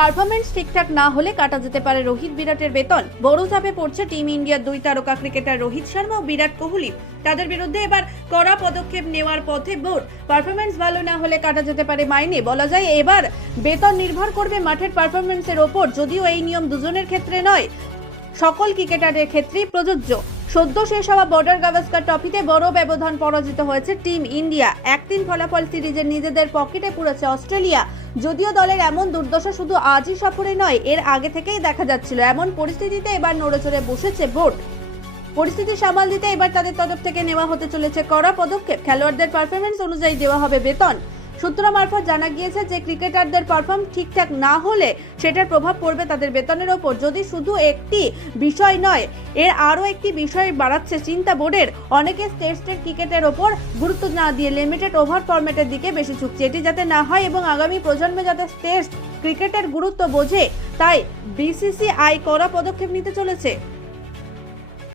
Performance ঠিকঠাক না হলে কাটা যেতে পারে রোহিত বিরাটের বেতন। বড় চাপে পড়ছে টিম ইন্ডিয়ার দুই তারকা ক্রিকেটার রোহিত শর্মা ও বিরাট কোহলি। তাদের বিরুদ্ধে এবার কড়া পদক্ষেপ নেওয়ার পথে বোর্ড পারফরমেন্স ভালো না হলে কাটা যেতে পারে মাইনে। বলা যায় এবার বেতন নির্ভর করবে মাঠের পারফরমেন্সের ওপর, যদিও এই নিয়ম দুজনের ক্ষেত্রে নয়। সকল ক্রিকেটারের ক্ষেত্রেই প্রযোজ্য। সদ্য শেষ হওয়া বর্ডার গাভাস্কার ট্রফিতে বড় ব্যবধান পরাজিত হয়েছে টিম ইন্ডিয়া। একদিন ফলাফল সিরিজের নিজেদের পকেটে পুরেছে অস্ট্রেলিয়া। যদিও দলের এমন দুর্দশা শুধু আজই সফরে নয়, এর আগে থেকেই দেখা যাচ্ছিল। এমন পরিস্থিতিতে এবার নড়েচড়ে বসেছে বোর্ড। পরিস্থিতি সামাল দিতে এবার তাদের তরফ থেকে নেওয়া হতে চলেছে কড়া পদক্ষেপ। খেলোয়াড়দের পারফরমেন্স অনুযায়ী দেওয়া হবে বেতন। সূত্র মারফত জানা গিয়েছে যে ক্রিকেটারদের পারফর্ম ঠিকঠাক না হলে সেটার প্রভাব পড়বে তাদের বেতনের ওপর। যদি শুধু একটি বিষয় নয়, এর আরও একটি বিষয় বাড়াচ্ছে চিন্তা বোর্ডের। অনেকে টেস্টের ক্রিকেটের ওপর গুরুত্ব না দিয়ে লিমিটেড ওভার ফরম্যাটের দিকে বেশি ঝুঁকছে। এটি যাতে না হয় এবং আগামী প্রজন্মে যাতে টেস্ট ক্রিকেটের গুরুত্ব বোঝে, তাই বিসিসিআই কড়া পদক্ষেপ নিতে চলেছে।